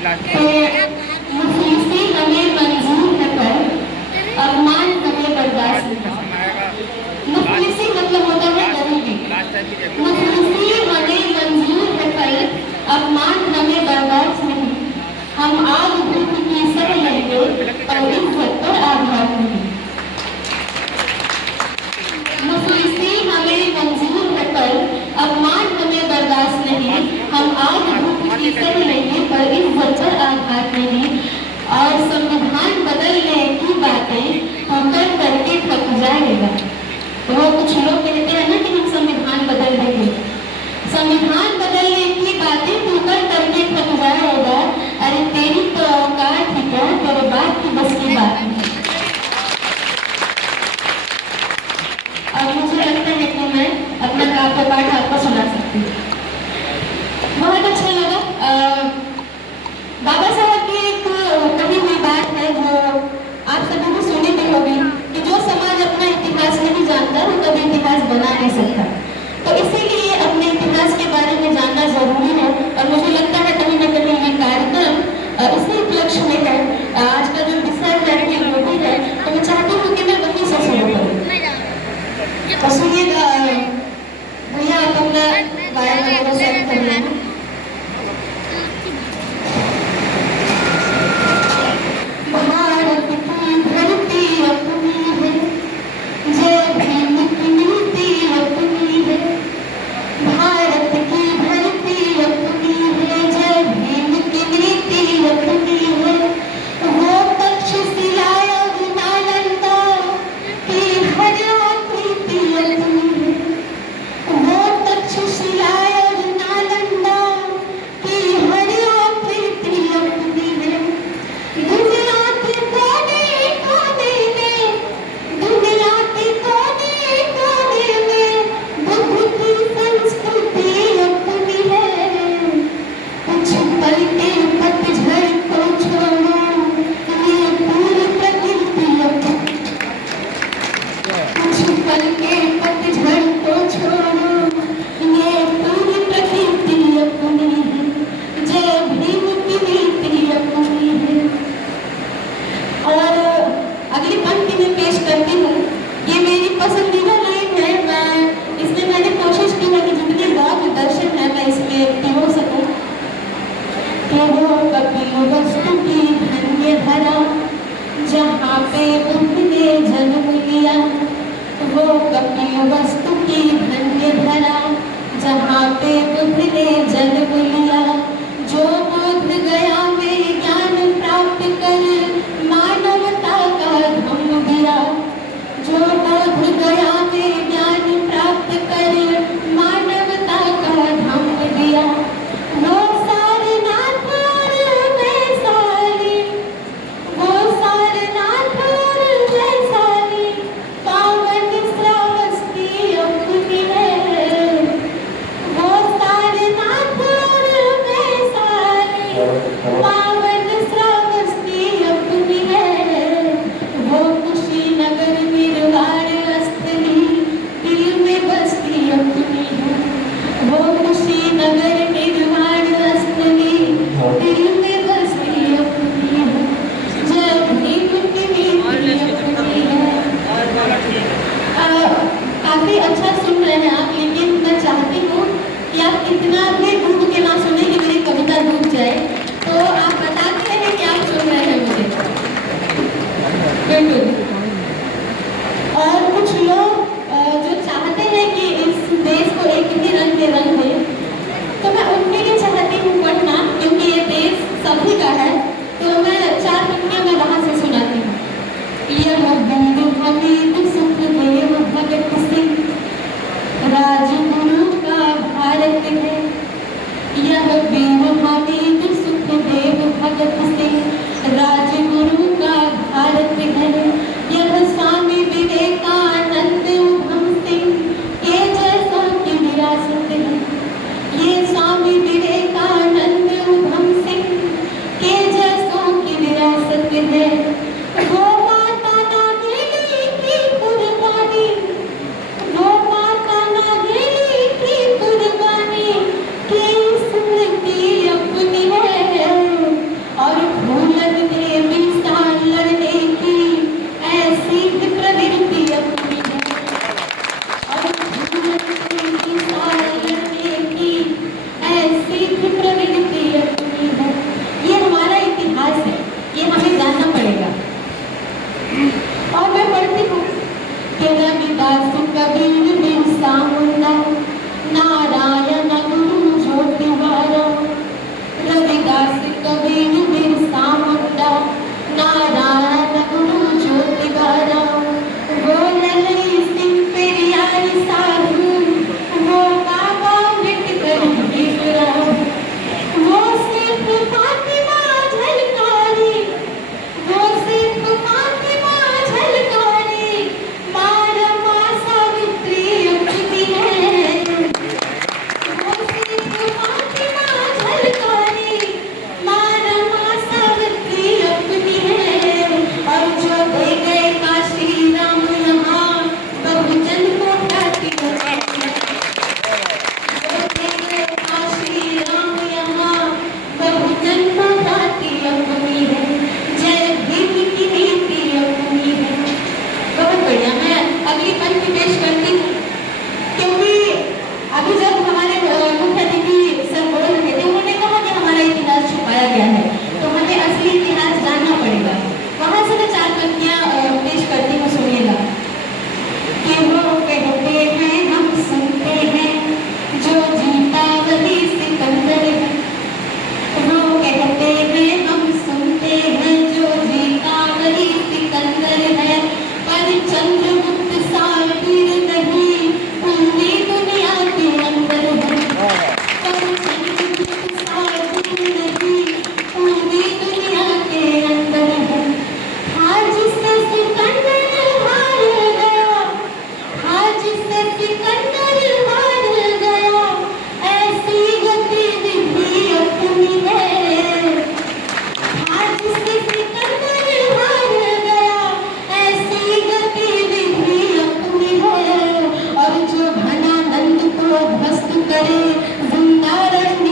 मुफलिसी हमें मंजूर है पर अरमान हमें बर्दाश्त नहीं। मुफलिसी मतलब होता है गरीबी। मुफलिसी हमें मंजूर है पर अरमान हमें बर्दाश्त नहीं। हम आग धूप की सह लेंगे और इज्जत पर आघात नहीं। मुफलिसी हमें मंजूर है पर अरमान हमें बर्दाश्त नहीं। हम आग धूप की सह लेंगे पर इज्जत पर आघात नहीं। और संविधान बदलने की बातें हम कर करके थक जाएगा। वो कुछ लोग कहते हैं ना कि हम संविधान बदल देंगे। संविधान बदलने की बातें तू कर करके थक जाएगा। अरे तेरी तो औकात ही क्या, तेरे बाप की बस की बात नहीं। और मुझे लगता है कि मैं अपना काव्य पाठ आपको सुना सकती हूँ। बहुत अच्छा लगा। बाबा साहब की एक कही हुई बात है जो आप सभी को सुनी भी होगी कि जो समाज अपना इतिहास नहीं जानता वो कभी इतिहास बना नहीं सकता। तो इसीलिए अपने इतिहास के बारे में जानना जरूरी है। और मुझे लगता है कहीं ना कहीं ये कार्यक्रम इसी उपलक्ष्य में है। आज का जो विषय है योगी है, तो मैं चाहती हूँ कि मैं वहीं से शुरू करूँ। तो सुनिएगा भैया, आप अपना गायन वगैरह सेट कर रहे हैं। भारत की धरती अपनी है, जय भीम की नीति अपनी है। भारत की धरती अपनी है, जय भीम की नीति अपनी है। वो तक्षशिला और नालंदा की हर आकृति अपनी है। वो तक्षशिला और नालंदा की हर आकृति अपनी है। दुनिया के कोने कोने में, दुनिया के कोने कोने में बुद्ध की संस्कृति अपनी है। कुछ पल के पतझड़ को छोड़ो, ये पूरी प्रकृति अपनी। कुछ पल के पतझड़ को छोड़ो, ये पूरी प्रकृति अपनी है। जय भीम की नीति अपनी है। और अगली पंक्ति में पेश करती हूँ। ये मेरी पसंदीदा लाइन है। इसमें मैंने कोशिश की है कि जितने वाक्य दर्शन है मैं इसमें पिरो सकूँ। कि वो कपिल वस्तु की धन्य धरा, जहाँ पे बुद्ध ने जन्म लिया। वो कपिल वस्तु की धन्य धरा, जहाँ पे बुद्ध ने जन्म लिया। जो बोध गया में ज्ञान प्राप्त कर मानवता का धम्म दिया। जो बोध गया में ज्ञान प्राप्त कर मानवता का धम्म दिया। वो सारनाथ और वैशाली, वो सारनाथ और वैशाली पावन श्रावस्ती अपनी है। वो सारनाथ और करे, जिंदा रहेंगे